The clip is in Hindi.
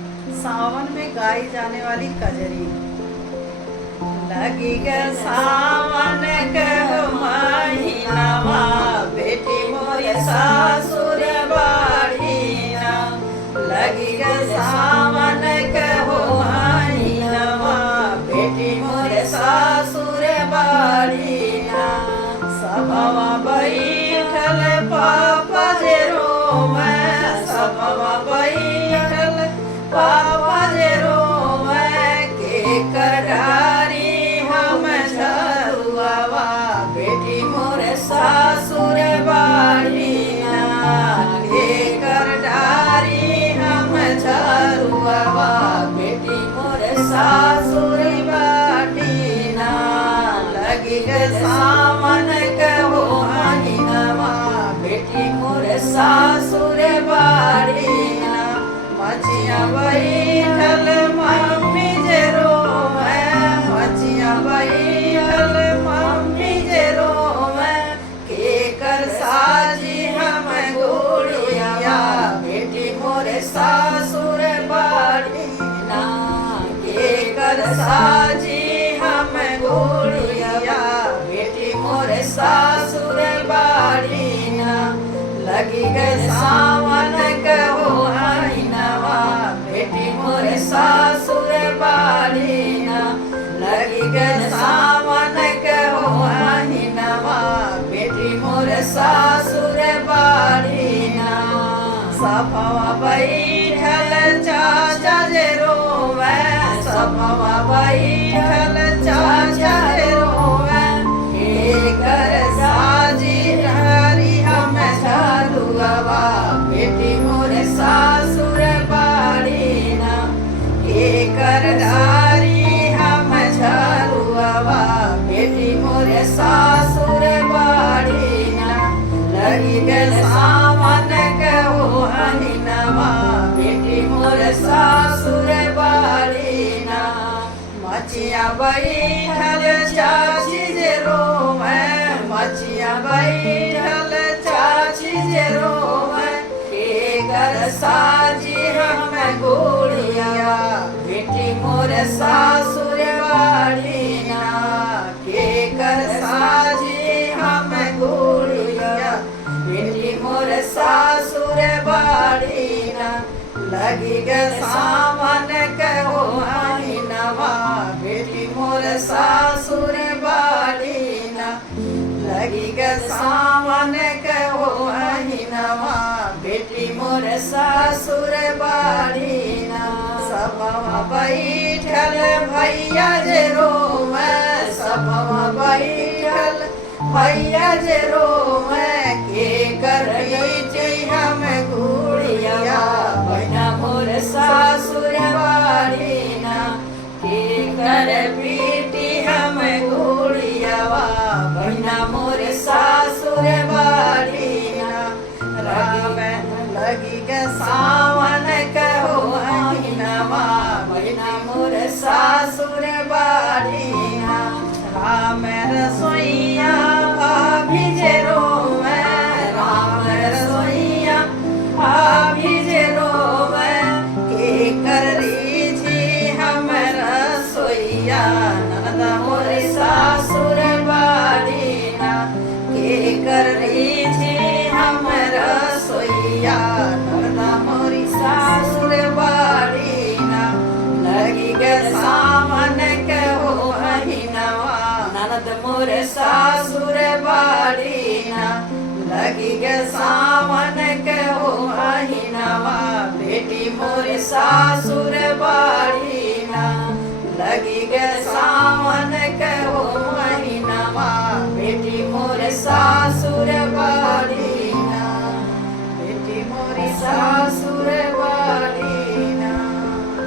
सावन में गाई जाने वाली कजरी। लगी ग सावन कहो महीनावा, बेटी मोरी सासुर बाड़ीना। लगी ग सावन कहो महीनावा, बेटी मोरे सासुर बाड़ीना। सबवा बैठल पापा जे रोवे, सबवा बैठल पापा जे रोवे, के करडारी हम झरुआवा, बेटी मोरे सासुर बाड़ीना। के करडारी हम झरुआवा, बेटी मोरे सासुर बाड़ीना। लगी ग सावन कहो महीनावा, बेटी मोरे सासुर बाड़ीना। मचिया बैठल मम्मी जे रोवे, मचिया बैठल मम्मी जे रोवे, के कर साजी हम गुड़िया, बेटी मोरे सासुर बाड़ीना। के कर साजी हम गुड़िया, बेटी मोरे सासुर बाड़ीना। लगी गए सावन कहो महीनावा, बेटी मोरे सासुर बाड़ीना। लगी गए सावन कहो महीनावा, बेटी मोरे सासुर बाड़ीना। सफवा बैठल चाचा जे रोवे, सफवा बैठल चाचा जे रोवे, के कर साजी हरी हम झरुआवा, बेटी मोरे सासुर बाड़ीना। के करडारी हम झरुआवा, बेटी मोरे सासुर बाड़ीना। लगी गए सावन कहो महीनावा, बेटी मोरे सासुर बाड़ीना। मचिया बैठल चाची जे रोवे, मचिया बैठल चाची जे रोवे, के कर साजी हम गुड़िया, बेटी मोरे सासुर बाड़ीना। के कर साजी हम गुड़िया, बेटी मोरे सासुर बाड़ीना। लगी ग सावन कहो महीनावा, बेटी मोरे सासुर बाड़ीना। लगी ग सावन कहो महीनावा, बेटी मोरे सासुर बाड़ीना। सबवा बैठल भैया जे रोवे, सबवा बैठल भैया जे रोवे, के करैचे हम गुड़िया, बहिना मोरे सासुर बाड़ीना। के कर पीटी हम गुड़ियावा, बहिना मोरे सासुर बाड़ीना। लगी ग सावन कहो महीनावा, बहिना मोरे सासुर बाड़ीना। राम रसोइया भाभी जे रोवे, राम रसोइया भाभी जे रोवे, के कर रीझी हम रसोइया, ननद मोरे सासुर बाड़ीना। के कर रीझी हम रसोइया, ननद मोरी सासुर बाड़ीना। लगी ग सावन कहो महीनावा, ननद मोरे सासुर बाड़ीना। लगी ग सावन कहो महीनावा, बेटी मोरे सासुर बाड़ीना। लगी ग सावन